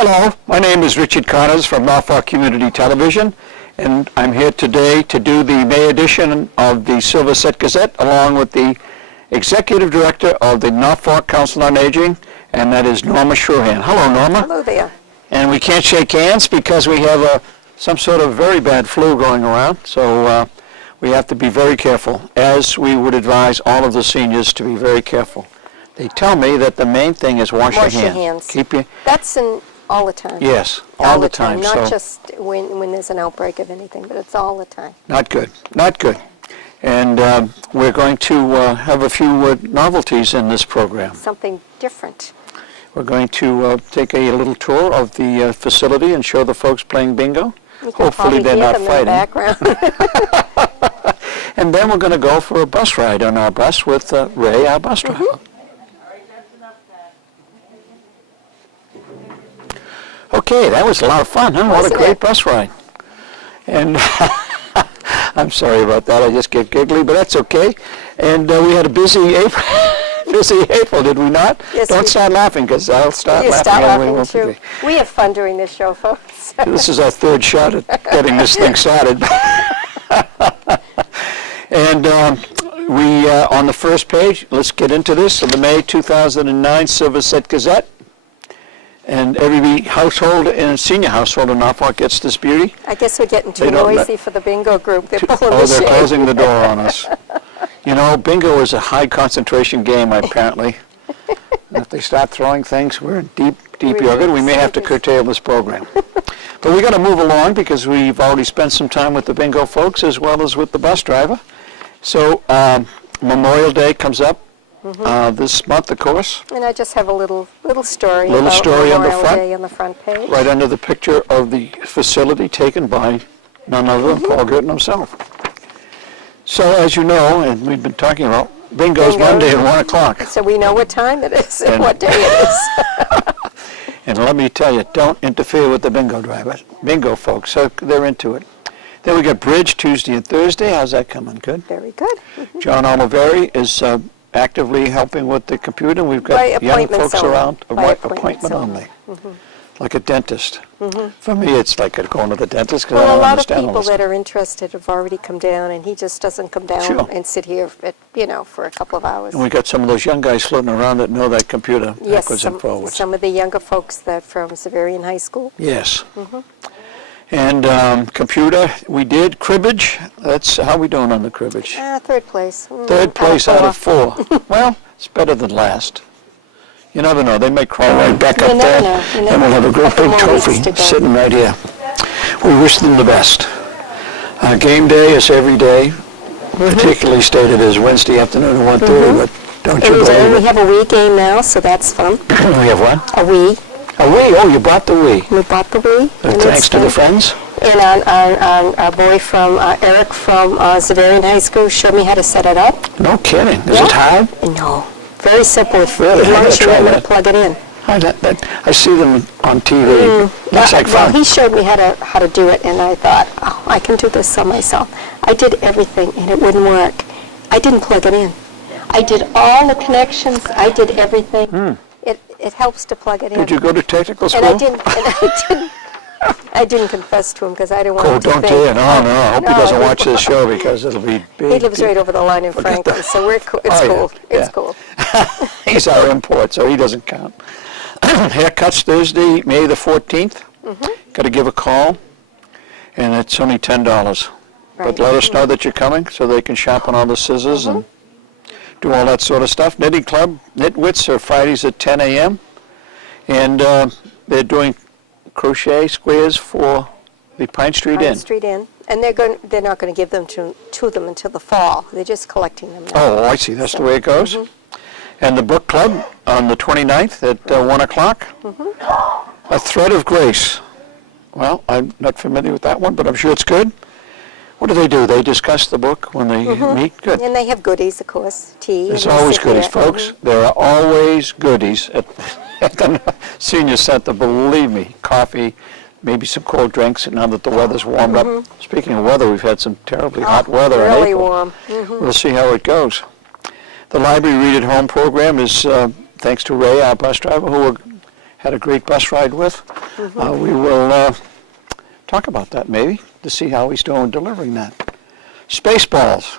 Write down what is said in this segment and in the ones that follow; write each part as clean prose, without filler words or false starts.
Hello, my name is Richard Connors from Norfolk Community Television, and I'm here today to do the May edition of the Silver Set Gazette along with the Executive Director of the Norfolk Council on Aging, and that is Norma Sherman. Hello, Norma. Hello there. And we can't shake hands because we have some sort of very bad flu going around, so we have to be very careful, as we would advise all of the seniors to be very careful. They tell me that the main thing is wash your hands. Keep your... That's all the time. Yes, all the time. Not so just when there's an outbreak of anything, but it's all the time. Not good, not good. And we're going to have a few novelties in this program. Something different. We're going to take a little tour of the facility and show the folks playing bingo. You can Hopefully they're not fighting. In the background. And then we're going to go for a bus ride on our bus with Ray, our bus driver. Mm-hmm. Okay, that was a lot of fun, huh? What a great bus ride. And I'm sorry about that. I just get giggly, but that's okay. And we had a busy April. Busy April, did we not? Yes, Don't start laughing, because I'll start laughing. You start laughing, too. We have fun during this show, folks. This is our third shot at getting this thing started. And we, on the first page, let's get into this, the May 2009 Silver Set Gazette. And every household and senior household in Norfolk gets this beauty. I guess we're getting too noisy for the bingo group. They're pulling the they're shade. closing the door on us. You know, bingo is a high concentration game, apparently. If they start throwing things, we're in deep yogurt. We may have to curtail this program. But we got to move along because we've already spent some time with the bingo folks as well as with the bus driver. So Memorial Day comes up. This month, of course. And I just have a little story about Memorial Day on the front page. Right under the picture of the facility taken by none other than Paul Girton himself. So as you know, and we've been talking about, bingo's Monday at 1 o'clock. So we know what time it is and what day it is. And let me tell you, don't interfere with the bingo folks, so they're into it. Then we got bridge Tuesday and Thursday. How's that coming? Good? Very good. John Oliveri is actively helping with the computer. We've got young folks around, by appointment only, like a dentist. For me, it's like going to the dentist because I don't understand. Well, a lot of people that are interested have already come down, and he just doesn't come down and sit here, for a couple of hours. And we got some of those young guys floating around that know that computer backwards and forwards. Some of the younger folks that from Xaverian High School. Yes. And computer, we did. Cribbage, that's how we doing on the cribbage? Third place. Third place out of 4. Well, it's better than last. You never know. They may crawl right back up there, and we'll have a great big trophy sitting right here. We wish them the best. Game day is every day, particularly stated as Wednesday afternoon at 1:30, but don't you believe it? We have a Wii game now, so that's fun. We have what? A Wii. A Wii? Oh, you bought the Wii. We bought the Wii. Thanks to the friends? And our boy from, Eric from Xaverian High School showed me how to set it up. No kidding. Is it hard? No. Very simple. Really? As long as you know how to plug it in. I see them on TV. Looks like fun. Well, he showed me how to do it, and I thought, oh, I can do this myself. I did everything, and it wouldn't work. I didn't plug it in. I did all the connections. I did everything. It helps to plug it in. Did you go to technical school? And I didn't confess to him because I didn't want him to think. Oh, don't you? No. I hope he doesn't watch this show because it'll be big. He lives right over the line in Franklin, so it's cool. It's cool. He's our import, so he doesn't count. Haircuts Thursday, May the 14th. Got to give a call, and it's only $10. But let us know that you're coming so they can shop on all the scissors and do all that sort of stuff. Knitting Club, Knitwits are Fridays at 10 a.m. And they're doing crochet squares for the Pine Street Inn. And they're not going to give them to them until the fall. They're just collecting them now. Oh, I see. That's the way it goes. And the book club on the 29th at 1 o'clock. A Thread of Grace. Well, I'm not familiar with that one, but I'm sure it's good. What do? They discuss the book when they meet? Good. And they have goodies, of course, tea. There's always goodies, folks. There are always goodies at the senior center, believe me. Coffee, maybe some cold drinks, and now that the weather's warmed up. Speaking of weather, we've had some terribly hot weather in April. Really warm. We'll see how it goes. The Library Read at Home program is thanks to Ray, our bus driver, who had a great bus ride with. We will talk about that maybe to see how he's doing delivering that. Spaceballs,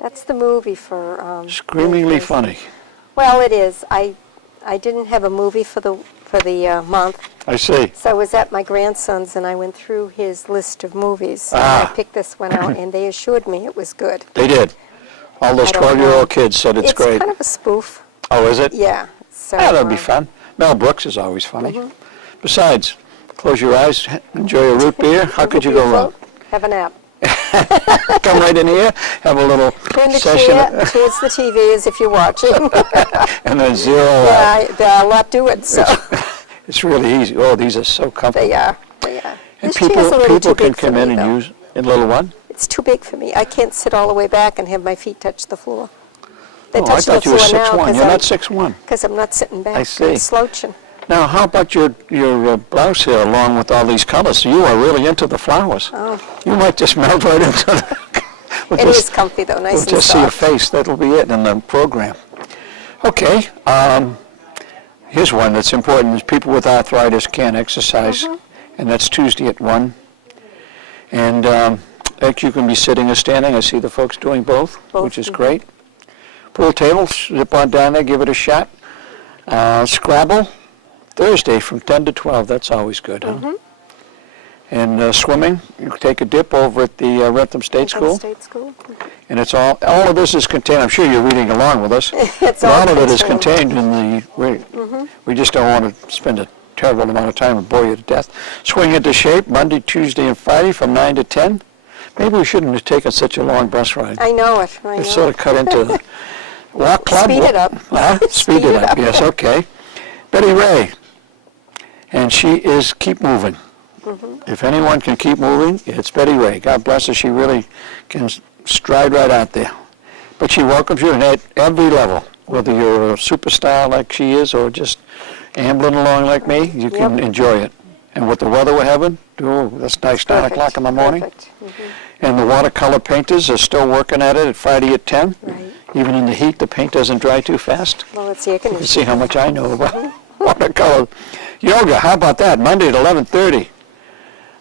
That's the movie for... screamingly movies. funny. Well, it is. I didn't have a movie for the month, I see. so I was at my grandson's and I went through his list of movies. And Ah. I picked this one out, and they assured me it was good. They did. All those I don't know. 12-year-old kids said it's great. It's kind of a spoof. Oh, is it? Yeah. So, Yeah, that'll be fun. Mel Brooks is always funny. Mm-hmm. Besides, close your eyes, enjoy a root beer. How could you go wrong? Have a nap. Come right in here, have a little Turn the session, chair towards the TV as if you're watching. and then zero out. I'll not do it, so It's really easy. Oh, these are so comfortable. they are. They are. And This chair's a little people too can big for come in me, and though. use in little one. It's too big for me. I can't sit all the way back and have my feet touch the floor. They Oh, I touch the thought you were floor now 6'1". You're not 6'1". because I'm not sitting back. I see. I'm slouching. Now, how about your blouse here, along with all these colors? You are really into the flowers. Oh. You might just melt right into the... We'll It just- is comfy, though, nice We'll and just see your soft. face. That'll be it in the program. Okay. Here's one that's important. Is people with arthritis can't exercise, and that's Tuesday at 1. And you can be sitting or standing. I see the folks doing both, Both, which is great. Pool table, zip on down there, give it a shot. Scrabble, Thursday from 10 to 12. That's always good, huh? And swimming, you take a dip over at the Rentham State School. State School. And it's all of this is contained, I'm sure you're reading along with us. It's But all all of it is contained. contained in we just don't want to spend a terrible amount of time and bore you to death. Swing into shape, Monday, Tuesday, and Friday from 9 to 10. Maybe we shouldn't have taken such a long bus ride. I know it. I know. It's sort of cut into the walk club. Speed it up. Huh? Speed it up, yes, okay. Betty Ray, and she is Keep Moving. If anyone can keep moving, it's Betty Ray. God bless her, she really can stride right out there. But she welcomes you at every level, whether you're a superstar like she is or just ambling along like me, you can enjoy it. And with the weather we're having, that's nice, 9 o'clock in the morning. Perfect. And the watercolor painters are still working at it at Friday at 10. Right. Even in the heat, the paint doesn't dry too fast. Well, it's air You can conditioning. see how much I know about watercolor. Yoga, how about that? Monday at 11:30.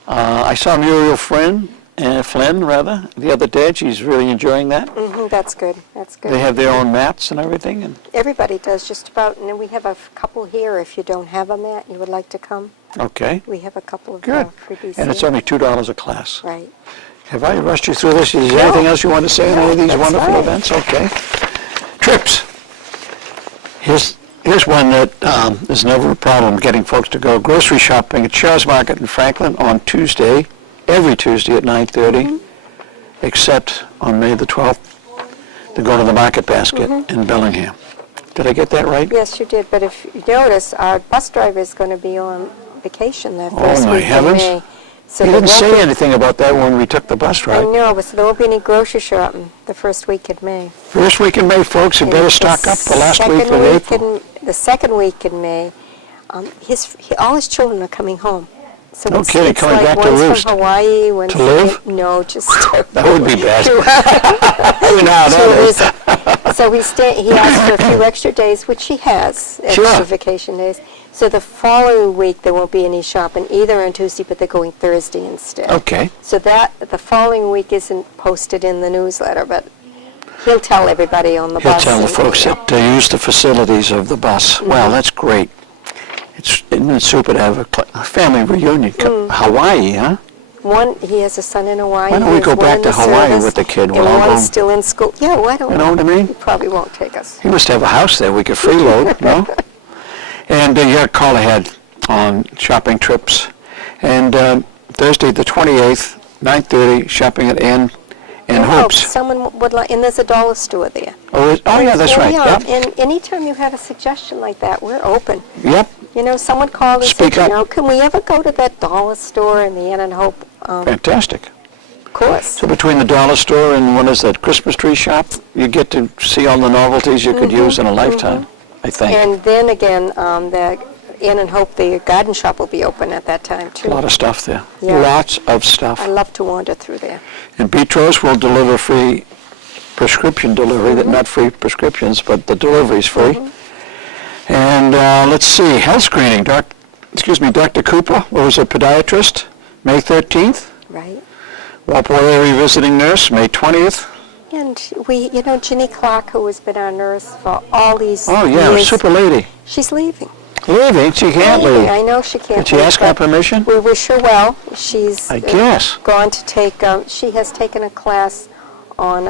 I saw Muriel Flynn, the other day. She's really enjoying that. That's good. That's good. They have their own mats and everything. And Everybody does just about, and then we have a couple here. If you don't have a mat, you would like to come. okay, We have a couple of good. freebies And it's here. only $2 a class. Right. Have I rushed you through this? Is there anything else you want to say on any of these that's wonderful right. events? Okay. Trips. Here's one that is never a problem getting folks to go. Grocery shopping at Shaw's Market in Franklin on Tuesday, every Tuesday at 9:30, except on May the 12th, to go to the Market Basket in Bellingham. Did I get that right? Yes, you did. But if you notice, our bus driver is going to be on vacation that Oh, first my week heavens. in May. So He there didn't won't say be- anything about that when we took the bus I ride. know, but so there won't be any grocery shopping the first week in May. First week in May, folks, you better And stock up the last second week of April. The second week in May, all his children are coming home. So No it's, kidding, it's coming like back to one's roost. from Hawaii, one's To from- live? No, just That would be bad. You know how that is. tourism. So he asked for a few extra days, which he has, Sure. extra vacation days. So the following week, there won't be any shopping either on Tuesday, but they're going Thursday instead. Okay. So that, the following week isn't posted in the newsletter, but he'll tell everybody on the He'll bus. tell the and- folks that use the facilities of the bus. Well, that's great. Isn't it super to have a family reunion? Hawaii, huh? One, he has a son in Hawaii. Why don't he we has go one back in to the Hawaii service, with the kid? And We'll all one's go. still in school. Yeah, why don't You know what I mean? He probably won't take us. He must have a house there we could freeload, no? And you got to call ahead on shopping trips. And Thursday the 28th, 9:30, shopping at Ann and Hope's. Someone would like, and there's a dollar store there. Oh, yeah, that's right. Yeah, Yep. and anytime you have a suggestion like that, we're open. Yep. You know, someone called and Speak said, up. you know, can we ever go to that dollar store in the Ann and Hope Fantastic. course? So between the dollar store and what is that, Christmas tree shop, you get to see all the novelties you could use in a lifetime, I think. And then again, the Ann and Hope, the garden shop will be open at that time A too. lot of stuff there. Yeah. Lots of stuff. I love to wander through there. And Beatrice will deliver free prescription delivery, not free prescriptions, but the delivery's free. And let's see, health screening. Dr. Cooper was a podiatrist, May 13th. Right. Walpole area visiting nurse, May 20th. And Ginny Clark, who has been our nurse for all these Oh, yeah, years, super lady. she's leaving. Leaving? She can't leave. I know she can't Did she leave, ask our but permission? we wish her well. She's I guess. gone to take, she has taken a class on,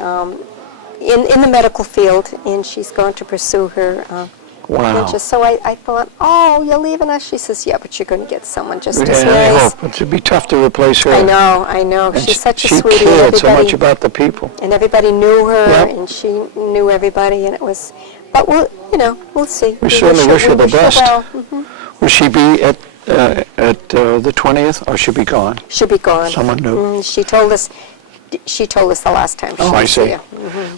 in the medical field, and she's going to pursue her Wow. interest. So I thought, oh, you're leaving us? She says, yeah, but you're going to get someone just as Yeah, I nice. hope. It would be tough to replace her. I know. And She's such a she sweetie. cared so much about the people. And everybody knew her, Yep. and she knew everybody, and it was, but we'll see. We certainly wish her the best. Well. Mhm. Will she be at the 20th, or should be gone? She'll be gone. Someone knew. She told us the last time she Oh, I was see. here.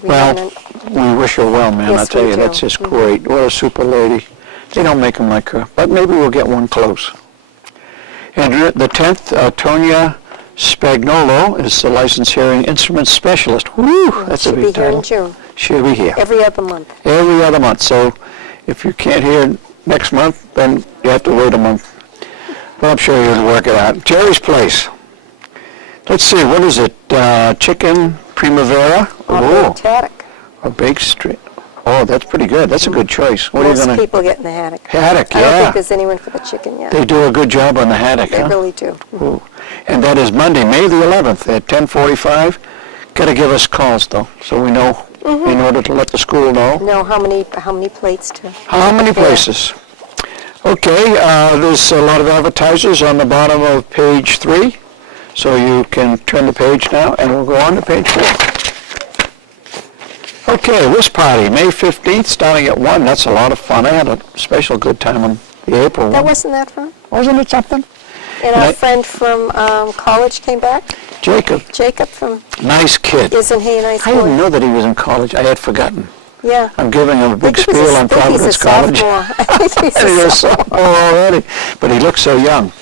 We Well, hadn't- we wish her well, man. Yes, I tell we you, do. that's just great. What a super lady. They don't make them like her, but maybe we'll get one close. And the 10th, Tonya Spagnolo is the licensed hearing instrument specialist. Woo, that's a She'll big be here title. in June, She'll be here every other month. every other month. So if you can't hear next month, then you have to wait a month. But I'm sure you'll work it out. Jerry's Place. Let's see, what is it? Chicken Primavera? On Haddock. A baked street. Oh, that's pretty good. That's a good choice. What are you Most going to... people get in the haddock. Haddock, I don't yeah. think there's anyone for the chicken yet. They do a good job on the haddock, They huh? really do. Ooh. And that is Monday, May the 11th at 10:45. Got to give us calls, though, so we know, in order to let the school know. Know how many plates to... How many prepare. places? Okay, there's a lot of advertisers on the bottom of page 3, so you can turn the page now, and we'll go on to page 4. Okay, this party, May 15th, starting at 1. That's a lot of fun. I had a special good time on the April That one. wasn't that fun? Wasn't it something? And our Right. friend from college came back, Jacob, Jacob from, nice kid. isn't he a nice I didn't boy? know that he was in college. I had forgotten. Yeah. I'm giving him a big I think spiel on Providence College. I think he's And he a was sophomore. sophomore already, but he looks so young.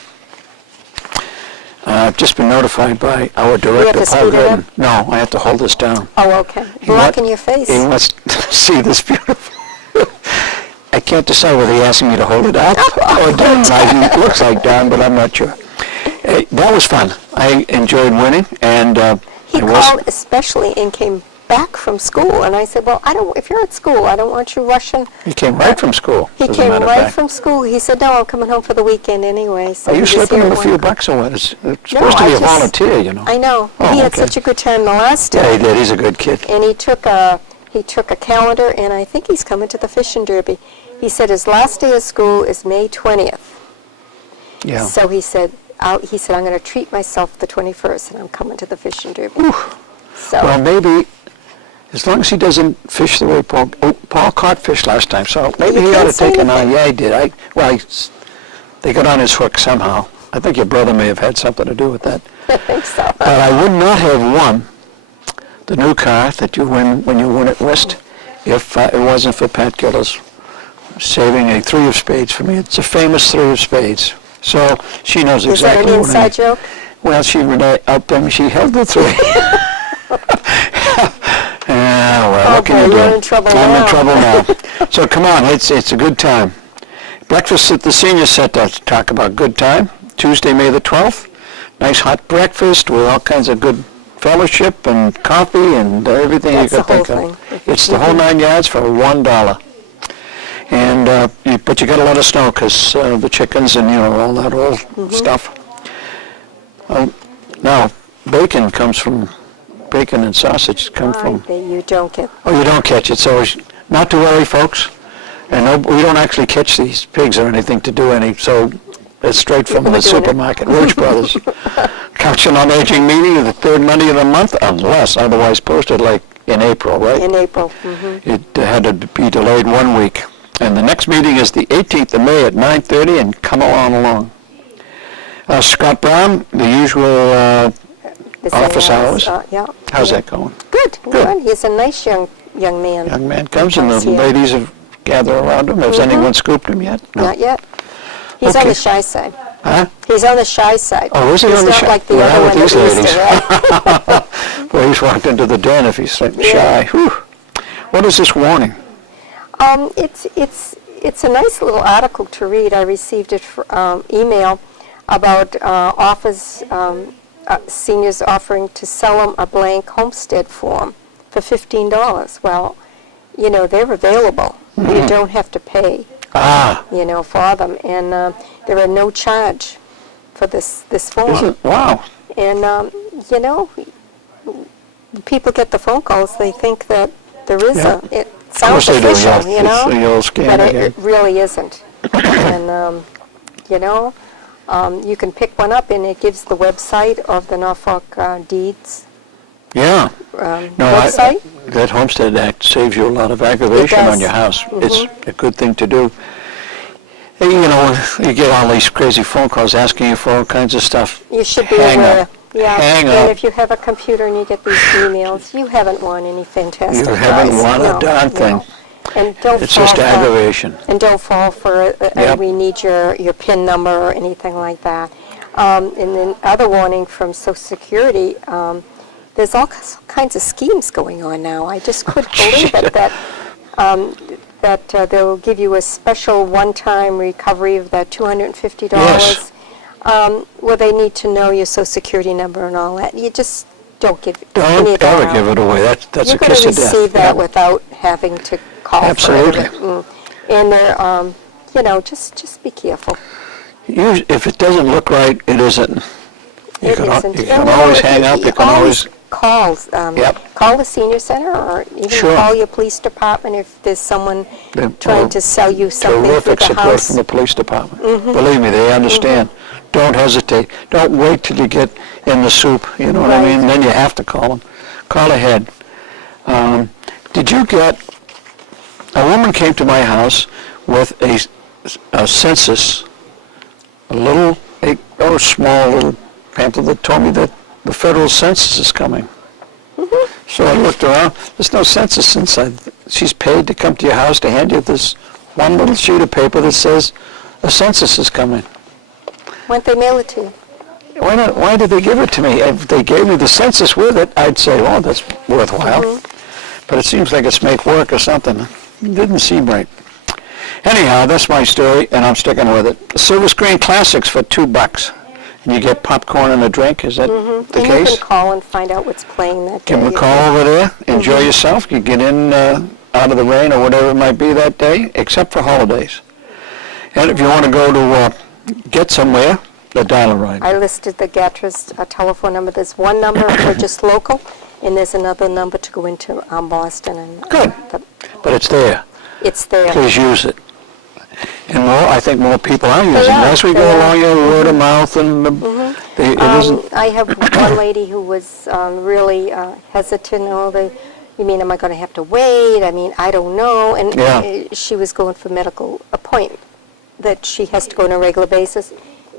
I've just been notified by our director, to Paul speed it up? Gordon. No, I have to hold this down. Oh, okay. Blocking your face. He wants to see this beautiful. I can't decide whether he asked me to hold it up or down. It looks like down, but I'm not sure. That was fun. I enjoyed winning, and He I was. called especially and came back from school, and I said, well, if you're at school, I don't want you rushing. He came right from school. He as a came matter of right fact. from school. He said, no, I'm coming home for the weekend anyway. So Are he you was slipping here him a at few 1 o'clock. bucks or what? It's supposed to I be a just- volunteer, you know. I know. Oh, He had okay. such a good time the last time. Yeah, he did. He's a good kid. And he took a calendar, and I think he's coming to the fishing derby. He said his last day of school is May 20th. Yeah. So he said, I'm going to treat myself the 21st, and I'm coming to the fishing derby. So Well, maybe, as long as he doesn't fish the way Paul caught fish last time, so maybe You he ought can't to say take an eye. anything. Yeah, he did. They got on his hook somehow. I think your brother may have had something to do with that. I think so. But I would not have won the new car that you win when you win at West if it wasn't for Pat Gillis saving a 3 of spades for me. It's a famous 3 of spades. So she knows Is that exactly an what I inside joke? Well, she out them. She held the 3. Well, what can boy, you do? you're in trouble I'm now. in trouble now. So come on, it's a good time. Breakfast at the senior center to talk about good time. Tuesday, May the 12th. Nice hot breakfast with all kinds of good fellowship and coffee and everything That's you the could whole think of. thing. It's the whole 9 yards for $1. And but you got to let us know because the chickens and all that old stuff. Now bacon and sausage come from. You don't get... Oh, you don't catch it, so not to worry, folks. And no, we don't actually catch these pigs or anything to do any. So it's straight from We're the doing it. supermarket. Roach Brothers. Council on Aging meeting of the third Monday of the month, unless otherwise posted, like in April, right? In April. It had to be delayed 1 week. And the next meeting is the 18th of May at 9:30, and come along. Scott Brown, the usual The same office hours. Yeah. How's that going? Good. He's a nice young man. Young man comes and Comes the here. ladies have gathered around him. Has anyone scooped him yet? No. Not yet. He's on Okay. the shy side. Huh? He's on the shy side. Oh, is he He's on the not shy? like the Well, other with one these that used to, right? Well, he's walked into the den if he's like shy. Whew. What is this warning? it's a nice little article to read. I received it email about seniors offering to sell them a blank homestead form for $15. Well, they're available. You don't have to pay, for them. And there are no charge for this form. Wow. And, people get the phone calls, they think that there is it sounds they do, official, yeah. It's the old scam but again. it really isn't. And, you can pick one up, and it gives the website of the Norfolk Deeds Yeah. website. That Homestead Act saves you a lot of aggravation does. on your house. It's a good thing to do. And, you get all these crazy phone calls asking you for all kinds of stuff. You should be Hang aware. up. Yeah, Hang and up. if you have a computer and you get these emails, you haven't won any fantastic You haven't prize. won a No, darn thing. no. And don't It's fall just for, aggravation. And don't fall for Yep. we need your PIN number or anything like that. And then other warning from Social Security, there's all kinds of schemes going on now. I just couldn't believe it that they'll give you a special one-time recovery of that $250. Yes. Well, they need to know your Social Security number and all that. You just don't give any of Don't that ever out. give it away. That's You're a going kiss to of death. receive that Yep. without having to call Absolutely. for it. And they're, just be careful. If it doesn't look right, it isn't. You It can, isn't. you can always hang up. You can always... call the senior center, or even Sure. call your police department if there's someone trying to sell you something through Terrific the support house. from the police department. Believe me, they understand. Don't hesitate. Don't wait till you get in the soup, you know what I Right. mean? Then you have to call them. Call ahead. Did you get... A woman came to my house with a census, a small little pamphlet that told me that the federal census is coming. So I looked around. There's no census inside. She's paid to come to your house to hand you this one little sheet of paper that says a census is coming. Why don't they mail it to you? Why did they give it to me? If they gave me the census with it, I'd say, oh, that's worthwhile. But it seems like it's make work or something. It didn't seem right. Anyhow, that's my story, and I'm sticking with it. Silver Screen Classics for $2. And you get popcorn and a drink. Is that the And case? you can call and find out what's playing that day. Give them a call over there. Enjoy yourself. You get in out of the rain or whatever it might be that day, except for holidays. And if you want to go to get somewhere, the dial a ride. I listed the Gatra's telephone number. There's one number for just local, and there's another number to go into Boston. And Good. But it's there. It's there. Please use it. And I think more people are using it. are, As we they go are. along, word of mouth, and it isn't... I have one lady who was really hesitant. You mean, am I going to have to wait? I mean, I don't know. And Yeah. she was going for medical appointment that she has to go on a regular basis.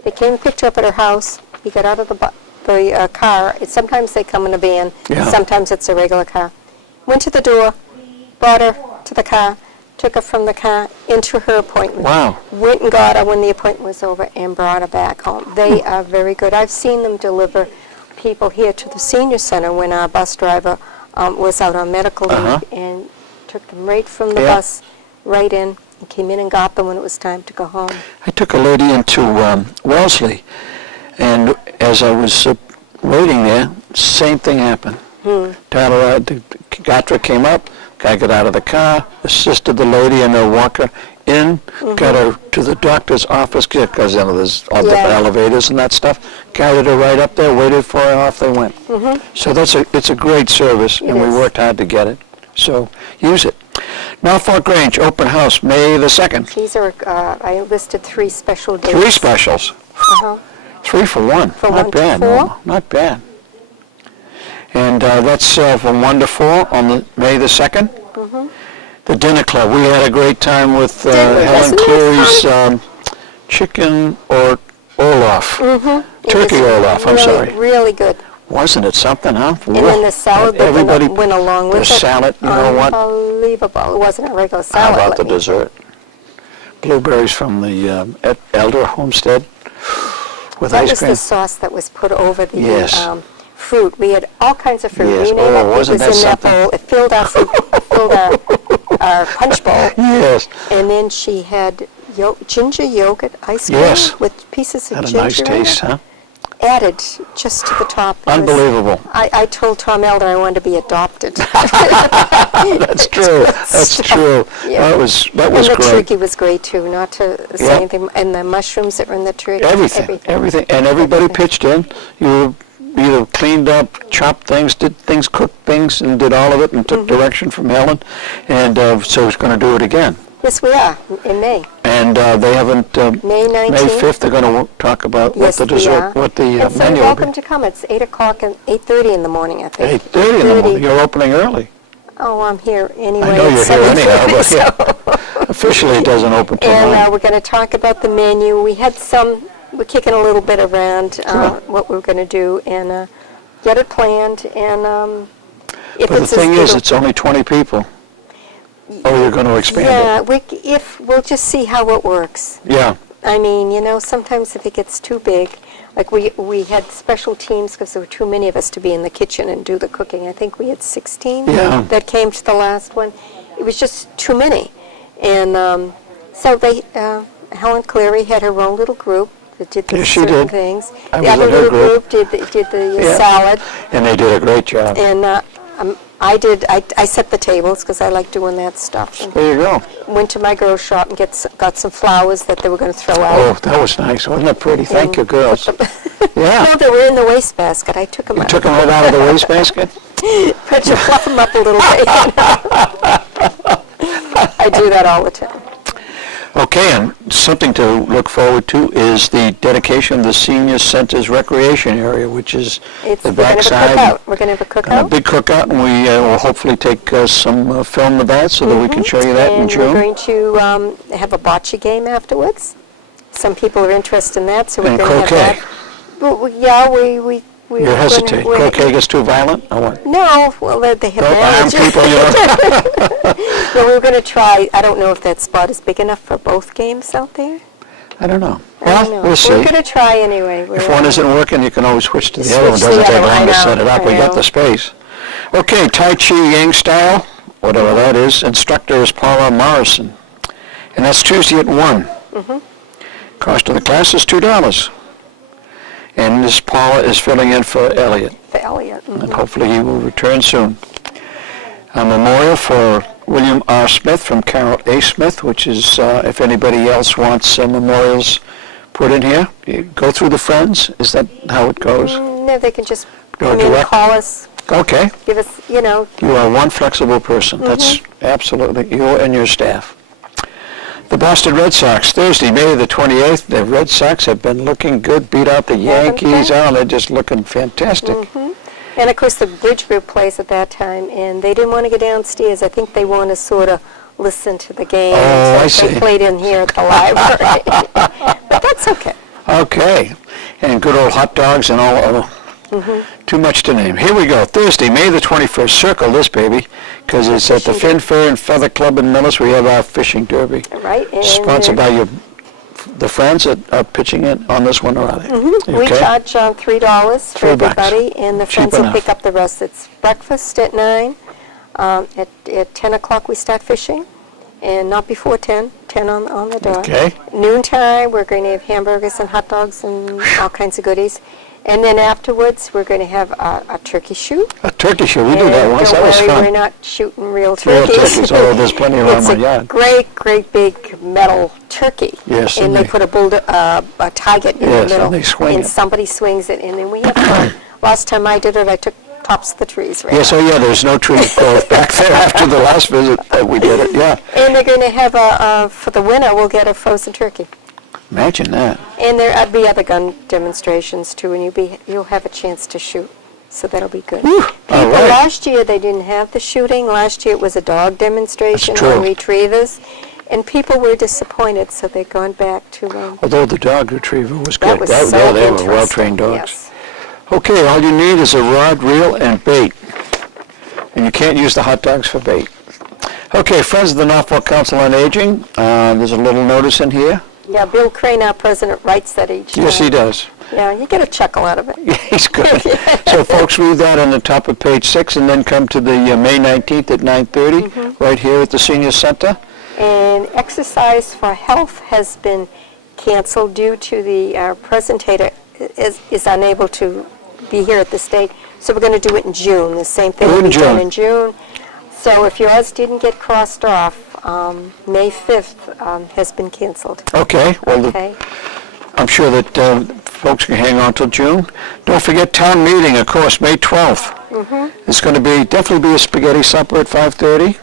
They came and picked her up at her house. He got out of the car. Sometimes they come in a van. Yeah. Sometimes it's a regular car. Went to the door, brought her to the car, took her from the car into her appointment. Wow. Went and got her when the appointment was over and brought her back home. They are very good. I've seen them deliver people here to the senior center when our bus driver was out on medical leave and took them right from the Yeah. bus right in and came in and got them when it was time to go home. I took a lady into Wellesley, and as I was waiting there, same thing happened. Tyler, the Gatra came up, guy got out of the car, assisted the lady in her walker in, got her to the doctor's office, because there's all the elevators and that stuff, guided her right up there, waited for her, off they went. So it's a great service, and we is. worked hard to get it. So use it. Norfolk Grange, open house, May the 2nd. These are, I listed 3 special dates. 3 specials. Uh-huh. 3 for 1. From Not 1 to bad. 4? Norma. Not bad. And that's from 1 to 4 on May the 2nd. The dinner club. We had a great time with Helen wasn't it Cleary's chicken or Olaf. Turkey Olaf, I'm sorry. Really good. Wasn't it something, huh? And then the salad that Everybody, went along with it. the salad, you know what? Unbelievable. It wasn't a regular How salad. about the let me- dessert? Blueberries from the Elder Homestead with That ice was cream. the sauce that was put over the Yes. fruit. We had all kinds of fruit. Yes. We name Oh, it. wasn't It was that in that something? bowl. It filled our our punch bowl. Yes. And then she had ginger yogurt ice cream Yes. with pieces of Had a ginger nice in taste, it. huh? Added just to the top. It was- Unbelievable. I told Tom Elder I wanted to be adopted. That's true. That's true. Yeah. That was And the great. turkey was great too, not to say Yep. anything. And the mushrooms that were in the turkey. Everything. And everybody pitched in. You either cleaned up, chopped things, did things, cooked things, and did all of it, and took direction from Helen. And so he's going to do it again. Yes, we are, in May. And they haven't, May 19th. May 5th, they're going to talk about Yes, what the we dessert, are. what the And so menu you're will be. welcome to come. It's 8 o'clock and 8:30 in the morning, I think. 8:30 in the morning. You're opening early. Oh, I'm here anyway. I know at you're here anyhow, 7:30, but so- yeah. Officially it doesn't open till And 9. we're going to talk about the menu. We had we're kicking a little bit around what we're going to do and get it planned. And if But the it's thing is, it'll- it's only 20 people. Oh, you're going to expand it? Yeah, we'll just see how it works. Yeah. I mean, sometimes if it gets too big, like we had special teams because there were too many of us to be in the kitchen and do the cooking. I think we had 16 Yeah. that came to the last one. It was just too many. And so Helen Cleary had her own little group that did the Yes, she certain did. things. I The was other in her little group. group did the Yeah. salad. And they did a great job. And I set the tables because I like doing that stuff. And There you go. went to my girl shop and got some flowers that they were going to throw out. Oh, that was nice. Wasn't that pretty? Thank you, girls. No, Yeah. they were in the wastebasket. I took them You out. took them right out of the wastebasket? But you fluff them up a little bit. I do that all the time. Okay, and something to look forward to is the dedication of the senior center's recreation area, which is the backside. We're going to have a A cookout. big cookout, and we will hopefully take some film of that so that we can show you that in And we're June. going to have a bocce game afterwards. Some people are interested in that, so we're And going to have croquet. that. Well, yeah, we You hesitate. Croquet gets too violent, or what? No, well, they have Don't arm managers. people, you know. Well, we were going to try, I don't know if that spot is big enough for both games out there. I don't know. I don't know. Well, we'll see. We're going to try anyway. If one isn't working, you can always switch to the Switch other one. to Doesn't the take other one, long to I set it know, up. We I got know. the space. Okay, Tai Chi Yang style, whatever that is. Instructor is Paula Morrison. And that's Tuesday at 1. Cost of the class is $2. And Miss Paula is filling in for Elliot. For Elliot. And hopefully he will return soon. A memorial for William R. Smith from Carol A. Smith, which is, if anybody else wants memorials put in here, you go through the friends. Is that how it goes? No, they can just Go come in, direct? call us, Okay. give us, You are one flexible person. That's absolutely you and your staff. The Boston Red Sox, Thursday, May the 28th. The Red Sox have been looking good, beat out the Haven't Yankees. they? Oh, they're just looking fantastic. And of course, the Bridge Group plays at that time, and they didn't want to go downstairs. I think they want to sort of listen to the game. Oh, I so see. they played in here at the library. But that's okay. Okay. And good old hot dogs and all. Too much to name. Here we go. Thursday, May the 21st. Circle this, baby, because it's at the Fin Fair and Feather Club in Millis. We have our fishing derby. Right? And Sponsored by the friends that are pitching it on this one, or are they? we charge $3 for $3. everybody, and the Cheap friends will enough. pick up the rest. It's breakfast at 9. At 10 o'clock, we start fishing, and not before 10 on the dot. Okay. Noontime, we're going to have hamburgers and hot dogs and all kinds of goodies. And then afterwards, we're going to have a turkey shoot. A turkey show. We did that And once. don't That was worry, fun. we're not shooting real Real turkeys. turkeys, although there's plenty around my It's yard. a great big metal turkey. Yes, And and they they- put a target in Yes, the middle. and they swing it. somebody swings it, and then we have fun. Last time I did it, I took tops of the trees. Right Yes, off. oh yeah, there's no tree growth back there after the last visit that we did it, yeah. And they're going to have for the winner, we'll get a frozen turkey. Imagine that. And there'll be other gun demonstrations too, and you'll have a chance to shoot. So that'll be good. Whew, all right. Last year they didn't have the shooting. Last year it was a dog demonstration That's true. on retrievers, and people were disappointed, so they've gone back to Although the dog retriever was that good. was They so were interesting. well-trained dogs. Yes. Okay, all you need is a rod, reel, and bait. And you can't use the hot dogs for bait. Okay, Friends of the Norfolk Council on Aging, there's a little notice in here. Yeah, Bill Crane, our president, writes that each time. Yes, he does. Yeah, you get a chuckle out of it. He's good. So folks, read that on the top of page 6 and then come to the May 19th at 9:30, right here at the Senior Center. And Exercise for Health has been canceled due to the presentator is unable to be here at the state. So we're going to do it in June. The same thing will be done in June. So if yours didn't get crossed off, May 5th has been canceled. Okay. Well, Okay. I'm sure that folks can hang on till June. Don't forget town meeting, of course, May 12th. It's going to definitely be a spaghetti supper at 5:30.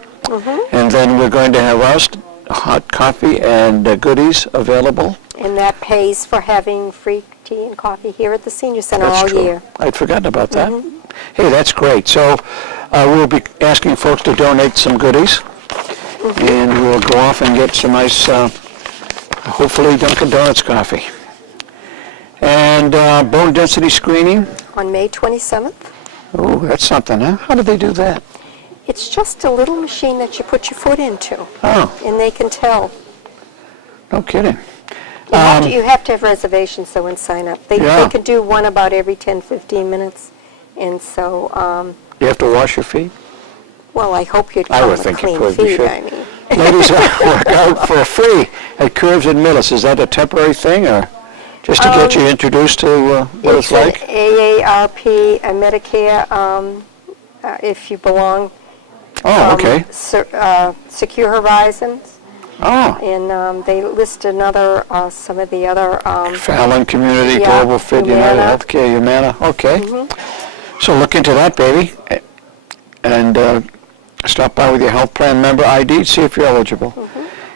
And then we're going to have us hot coffee and goodies available. And that pays for having free tea and coffee here at the Senior Center That's all true. year. I'd forgotten about that. Hey, that's great. So we'll be asking folks to donate some goodies. And we'll go off and get some nice, hopefully Dunkin' Donuts coffee. And bone density screening. On May 27th. Oh, that's something, huh? How do they do that? It's just a little machine that you put your foot into, Oh, and they can tell. no kidding. You have to have reservations, though, and sign up. They Yeah. can do one about every 10, 15 minutes, and so, You have to wash your feet? well, I hope you'd I come would with think you clean could, you feet, should. I mean. Ladies work out for free at Curves and Millis. Is that a temporary thing, or just to get you introduced to what it's like? An AARP, a Medicare, if you belong. Oh, okay. Secure Horizons, Oh, and they list another, some of the other, Fallon Community, Yeah, Global Fit, United Humana. Healthcare, Humana. Okay. So look into that, baby, and stop by with your health plan member ID, see if you're eligible.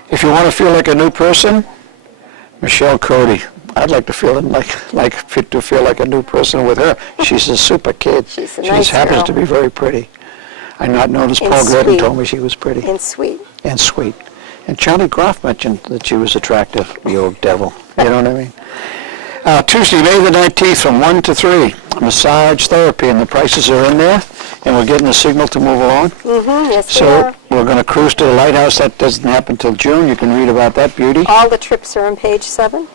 If you want to feel like a new person, Michelle Cody. I'd like to feel like a new person with her. She's a super kid. She's a She nice just happens girl. to be very pretty. I not noticed And Paul Gurdon sweet. told me she was pretty and sweet. and sweet. And Charlie Groff mentioned that she was attractive, the old devil. You know what I mean? Tuesday, May the 19th from 1 to 3, massage therapy, and the prices are in there, and we're getting the signal to move along. Yes, we So are. we're going to cruise to the lighthouse. That doesn't happen till June. You can read about that beauty. All the trips are on page 7.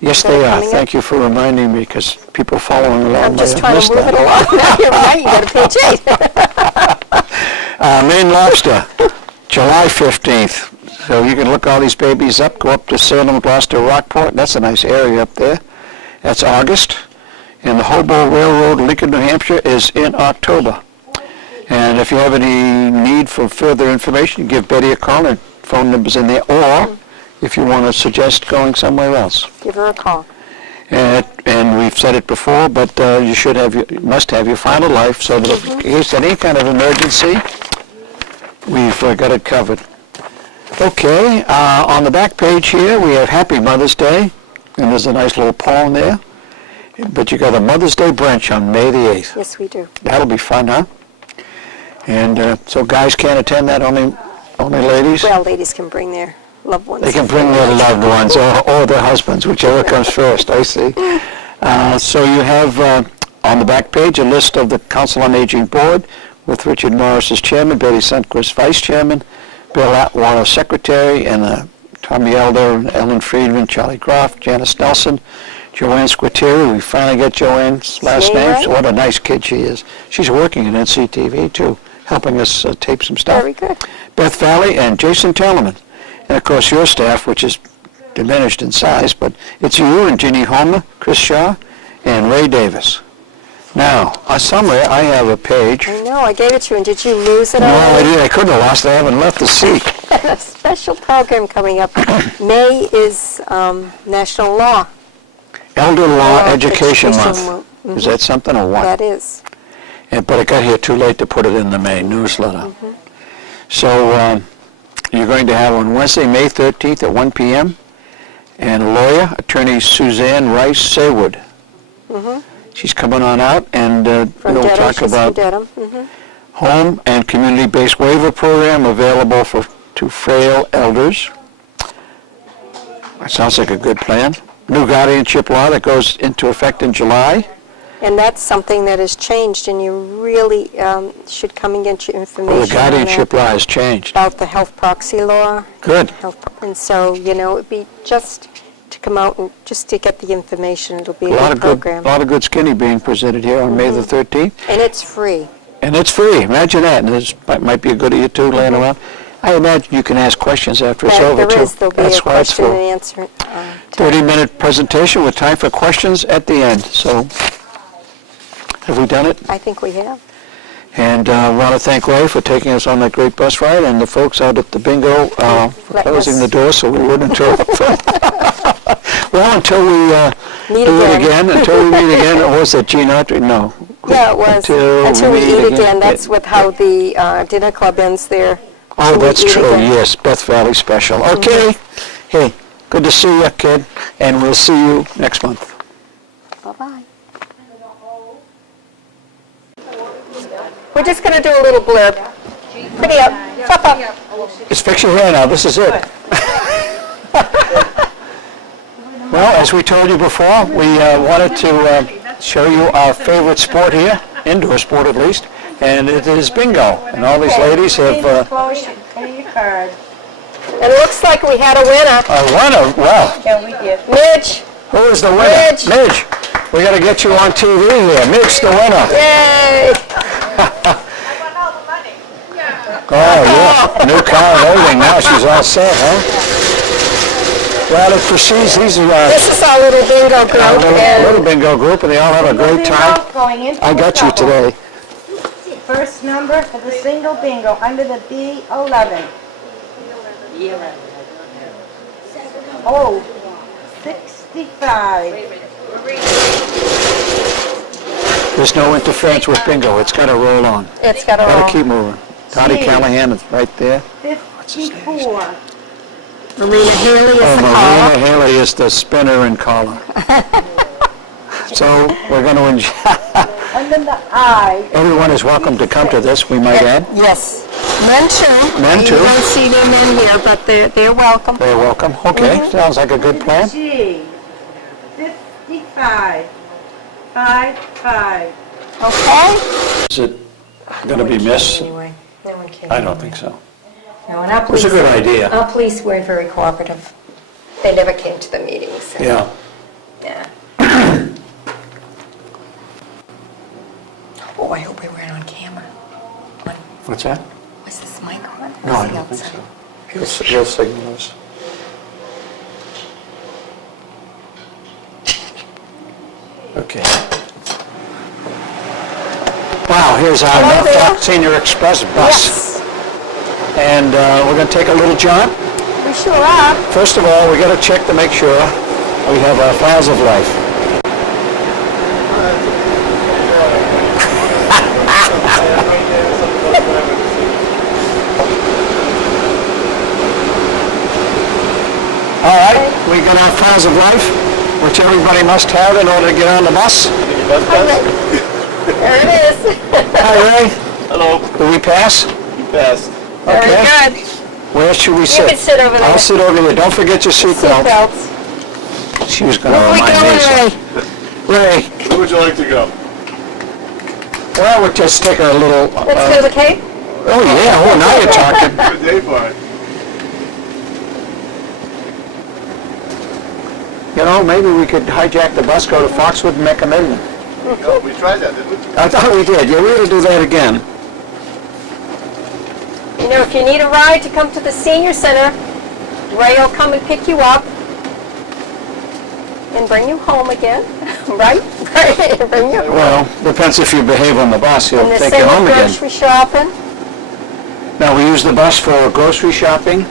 Yes, they're they are. coming up? Thank you for reminding me, because people following along I'm may just have trying missed to move it that. along. You're right, you got to page 8. Maine Lobster, July 15th. So you can look all these babies up, go up to Salem, Gloucester, Rockport. That's a nice area up there. That's August. And the Hobo Railroad, Lincoln, New Hampshire, is in October. And if you have any need for further information, give Betty a call, and phone number's in there. Or if you want to suggest going somewhere else. Give her a call. And we've said it before, but you must have your final life, so that if in case any kind of emergency, we've got it covered. Okay, on the back page here, we have Happy Mother's Day, and there's a nice little poem there. But you got a Mother's Day brunch on May the 8th. Yes, we do. That'll be fun, huh? And so guys can't attend that, only ladies? Well, ladies can bring their loved ones. They can bring their loved ones or their husbands, whichever comes first, I see. So you have on the back page a list of the Council on Aging Board with Richard Morris as chairman, Betty Sundquist vice chairman, Bill Atwater secretary, and Tommy Elder, Ellen Friedman, Charlie Groff, Janice Nelson, Joanne Squitieri. We finally got Joanne's last name. Right. So what a nice kid she is. She's working at NCTV too, helping us tape some stuff. Very good. Beth Valley and Jason Tellerman. And of course your staff, which is diminished in size, but it's you and Ginny Homer, Chris Shaw, and Ray Davis. Now, somewhere I have a page. I know, I gave it to you, and did you lose it No, I already? did. I couldn't have lost it. I haven't left the seat. A special program coming up. May is National Law. Elder Law Law Education Education Month. Month. Is that something or what? That is. But it got here too late to put it in the May newsletter. So you're going to have on Wednesday, May 13th at 1 p.m. and a lawyer, attorney Suzanne Rice Saywood. She's coming on out, and From we'll Dedham, talk she's about from Dedham. home and community-based waiver program available to frail elders. That sounds like a good plan. New guardianship law that goes into effect in July. And that's something that has changed, and you really should come and get your information Well, the on that. guardianship law has changed. About the health proxy law. Good. And so, it'd be just to come out and just to get the information. It'll be A a lot good of good, program. lot of good skinny being presented here on May the 13th. And it's free. And it's free, imagine that, and there's, might be a goodie or two laying around. I imagine you can ask questions after it's over, too. There'll be That's a why it's question and for answer. 30-minute presentation with time for questions at the end. So, have we done it? I think we have. And I want to thank Ray for taking us on that great bus ride, and the folks out at the bingo for Letting closing us- the door so we wouldn't interrupt them. Well, until we Meet do it again. again, until we meet again, or was it Gene Autry? No. Yeah, it was. Until we eat again. That's with how the dinner club ends there. Oh, Until we that's eat true, again. yes, Beth Valley Special. Okay, hey, good to see you, kid, and we'll see you next month. Bye-bye. We're just going to do a little blurb. Pretty up. Pop up. Just fix your hair now, this is it. Well, as we told you before, we wanted to show you our favorite sport here, indoor sport at least, and it is bingo. And all these ladies have Pay your card. It looks like we had a winner. won a, well, Yeah, we did. Midge. who is the winner? Midge. Midge, we got to get you on TV here. Midge, the winner. Yay. Oh, yeah, new car and everything, now she's all set, huh? Well, it proceeds, these are This is our little bingo our group. little And bingo group, and they all have a great time. Going into I got you double. today. First number for the single bingo under the B11. Oh, 65. There's no interference with bingo, it's got to roll on. it's got a Got to roll. keep moving. Toddy Callahan is right there. 54. Marina Haley is Oh, the Marina caller. Haley is the spinner and caller. So we're going to enjoy, Under the I. everyone is welcome to come to this, we might add. Yes. Men too. Men too. You don't see them in here, but they're welcome. They're welcome. Okay, sounds like a good plan. G. 55. 55. Okay? Is it going to be missed? Anyway, no one came. I don't think so. No, and our It's police, a good idea. our police weren't very cooperative. They never came to the meetings. Yeah. Yeah. Oh, I hope we weren't on camera. What's that? Was this mic on? No, I Was he don't think outside? so. He'll signal us. Okay. Wow, here's our Hello there. Norfolk Senior Express bus. Yes, And we're going to take a little jaunt. we sure are. First of all, we got to check to make sure we have our files of life. All right, we got our files of life, which everybody must have in order to get on the bus. There it is. Hi, Ray. Hello, Do we pass? you passed. Very Okay. good. Where should we You sit? can sit over there. I'll sit over there. Don't forget your seatbelt. Seatbelts. She was going to Where we remind me. going, so- Ray? Ray, Where would you like to go? well, we'll just take a little... Let's go to the Cape? Oh, yeah, oh, now you're talking. Good day for it. You know, maybe we could hijack the bus, go to Foxwood and make a million. No, we tried that, didn't we? I thought we did. Yeah, we ought to do that again. You know, if you need a ride to come to the senior center, Ray will come and pick you up and bring you home again, right? Bring you home. Well, depends if you behave on the bus. He'll And the take same you home with again. grocery shopping, Now, we use the bus for grocery shopping,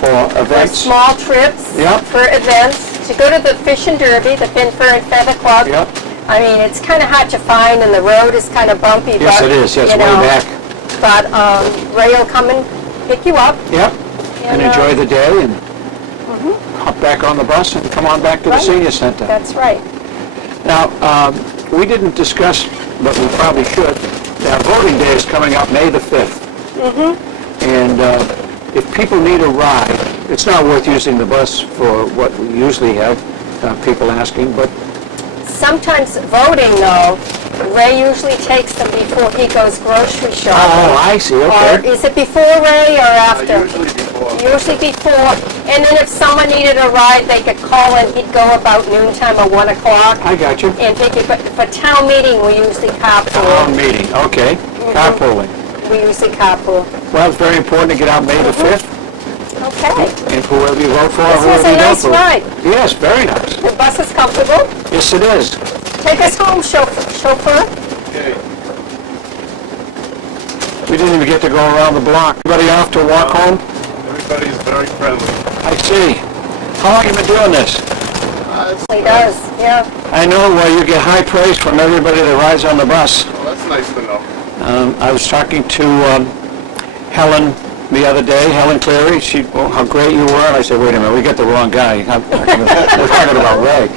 for for events. small trips, Yep. for events, to go to the Fish and Derby, the Fin Fur and Feather Club. Yep. I mean, it's kind of hard to find, and the road is kind of bumpy, Yes, but, it is. Yes, you way know, back. But Ray will come and pick you up. Yep. And enjoy the day and hop back on the bus and come on back to the Right. senior center. That's right. Now, we didn't discuss, but we probably should. Now, voting day is coming up May the 5th. And if people need a ride, it's not worth using the bus for what we usually have, people asking, but Sometimes voting, though, Ray usually takes them before he goes grocery shopping. oh, I see, Or okay. is it before Ray or after? Usually before. Usually before. And then if someone needed a ride, they could call in. He'd go about noontime or 1 o'clock. I got you. And take it, but for town meeting, we usually Town carpool. meeting, okay. Carpooling. We usually carpool. Well, it's very important to get out May the 5th, Okay. and whoever you vote for, This was whoever a you don't nice for. ride. Yes, very nice. The bus is comfortable. Yes, it is. Take us home, chauffeur. Okay. We didn't even get to go around the block. Everybody off to walk home? Everybody's very friendly. I see. How long have you been doing this? He does, yeah. I know, well, you get high praise from everybody that rides on the bus. Well, that's nice to know. I was talking to Helen the other day, Helen Cleary. She, oh, how great you were. And I said, wait a minute, we got the wrong guy. We're talking about Ray.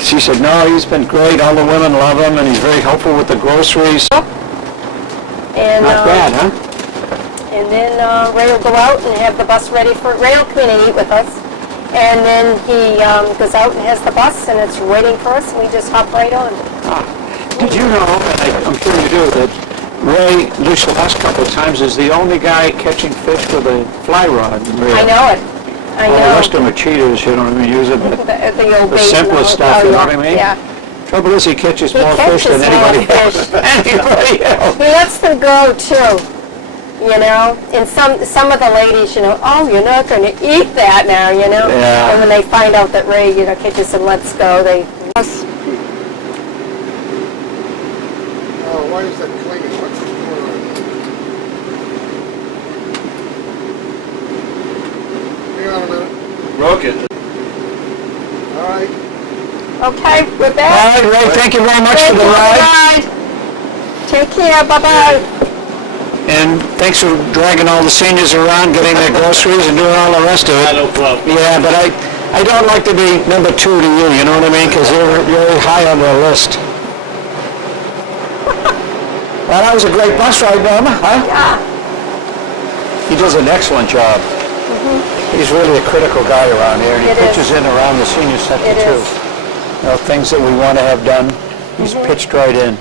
She said, no, he's been great. All the women love him, and he's very helpful with the groceries. And, Not bad, huh? And then Ray will go out and have the bus ready for, Ray will come in and eat with us. And then he goes out and has the bus, and it's waiting for us, and we just hop right on. Did you know, and I'm sure you do, that Ray, at least the last couple of times, is the only guy catching fish with a fly rod and reel? I know it. I All the know. rest of them are cheaters, you don't even use it, but The old the bait and simplest all. stuff, Oh, you know yeah, what I mean? Yeah. Trouble is, he catches He more fish catches than more anybody else. fish. Anybody else. He lets them go too, you know. And some of the ladies, you know, oh, you're not going to eat that now, you know. Yeah. And when they find out that Ray, you know, catches and lets go, they. Oh, why is that clinging? What's going on? Hang on a minute. Broke it. All right. Okay, we're All back. right, Ray, thank you very much Thank for the you ride. Take care. Bye-bye. And thanks for dragging all the seniors around, getting their groceries and doing all the rest of it. No problem. Yeah, but I don't like to be number 2 to you know what I mean? Because you're high on the list. Well, that was a great bus ride, Norma, huh? Yeah. He does an excellent job. He's really a critical guy around here, and he It is. pitches in around the senior center It too. is. You know, things that we want to have done, he's pitched right in.